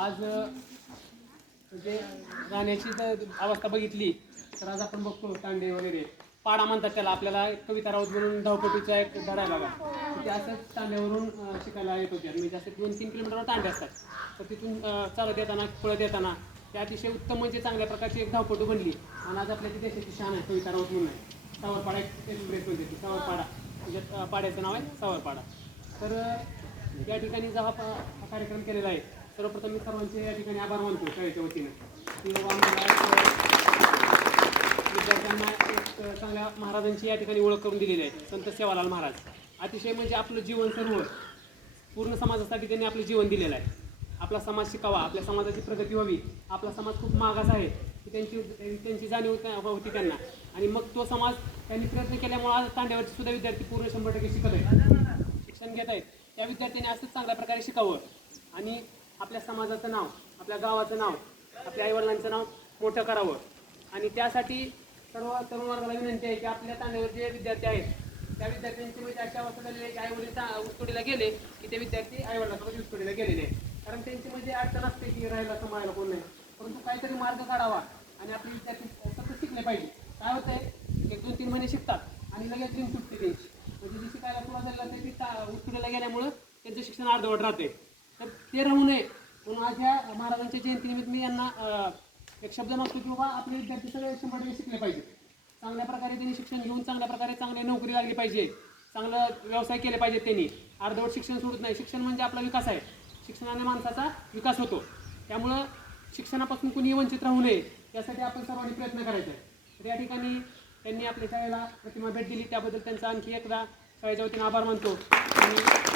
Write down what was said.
आज म्हणजे गाण्याची जर अवस्था बघितली तर आज आपण बघतो तांडे वगैरे. पाडा म्हणतात त्याला आपल्याला एक कविता राऊत म्हणून धावपटीचा एक धडा लागा ते असंच तांड्यावरून शिकायला येत होते. म्हणजे असं दोन तीन किलोमीटरवर तांडे असतात. तर तिथून चालत येताना पळत येताना ते अतिशय उत्तम म्हणजे चांगल्या प्रकारची एक धावपटू बनली. आणि आज आपल्या ती देशाची शान आहे कविता राऊत म्हणून आहे. सावरपाडा एक्सप्रेस म्हणजे ती सावरपाडा. म्हणजे पाड्याचं नाव आहे सावरपाडा. तर या ठिकाणी जो प- हा कार्यक्रम केलेला आहे सर्वप्रथम मी सर्वांचे या ठिकाणी आभार मानतो शाळेच्या वतीनं. की बाबा विद्यार्थ्यांना एक चांगल्या महाराजांची या ठिकाणी ओळख करून दिलेली आहे संत सेवालाल महाराज. अतिशय म्हणजे आपलं जीवन सर्व पूर्ण समाजासाठी त्यांनी आपलं जीवन दिलेलं आहे. आपला समाज शिकावा आपल्या समाजाची प्रगती व्हावी आपला समाज खूप मागास आहे की त्यांची त्यांची जाणीव होती त्यांना. आणि मग तो समाज त्यांनी प्रयत्न केल्यामुळे आज तांड्यावरचे सुद्धा विद्यार्थी पूर्ण शंभर टक्के शिकत आहेत. शिक्षण घेत आहेत. त्या विद्यार्थ्यांनी असंच चांगल्या प्रकारे शिकावं. आणि आपल्या समाजाचं नाव आपल्या गावाचं नाव आपल्या आईवडिलांचं नाव मोठं करावं. आणि त्यासाठी सर्व तरुण वर्गाला विनंती आहे की आपल्या तांड्यावर जे विद्यार्थी आहेत त्या विद्यार्थ्यांची म्हणजे अशा अवस्था झालेली आहे की आईवडील ता- ऊसतोडीला गेले की ते विद्यार्थी आईवडिलासोबत ऊसतोडीला गेलेले आहेत. कारण त्यांची म्हणजे अडचण असते की राहायला सांभाळायला कोण नाही. परंतु काहीतरी मार्ग काढावा आणि आपले विद्यार्थी सतत शिकले पाहिजे. काय होतंय? एक दोन तीन महिने शिकतात आणि लगेच ड्रीम सुटते त्यांची. म्हणजे जी शिकायला सुरुवात झाली असते ती ता- गेल्यामुळं त्यांचं शिक्षण अर्धवट राहते तर ते राहू नये. म्हणून आज या महाराजांच्या जयंतीनिमित्त मी यांना एक शब्द मागतो की बाबा आपले विद्यार्थी सगळे शंभर टक्के शिकले पाहिजे चांगल्या प्रकारे त्यांनी शिक्षण घेऊन चांगल्या प्रकारे चांगली नोकरी लागली पाहिजे. चांगलं व्यवसाय केले पाहिजेत त्यांनी. अर्धवट शिक्षण सोडत नाही. शिक्षण म्हणजे आपला विकास आहे. शिक्षणाने माणसाचा विकास होतो. त्यामुळं शिक्षणापासून कुणी वंचित राहू नये यासाठी आपण सर्वांनी प्रयत्न करायचा आहे. तर या ठिकाणी त्यांनी आपल्या शाळेला प्रतिमा भेट दिली. त्याबद्दल त्यांचा आणखी एकदा शाळेच्या वतीने आभार मानतो. आणि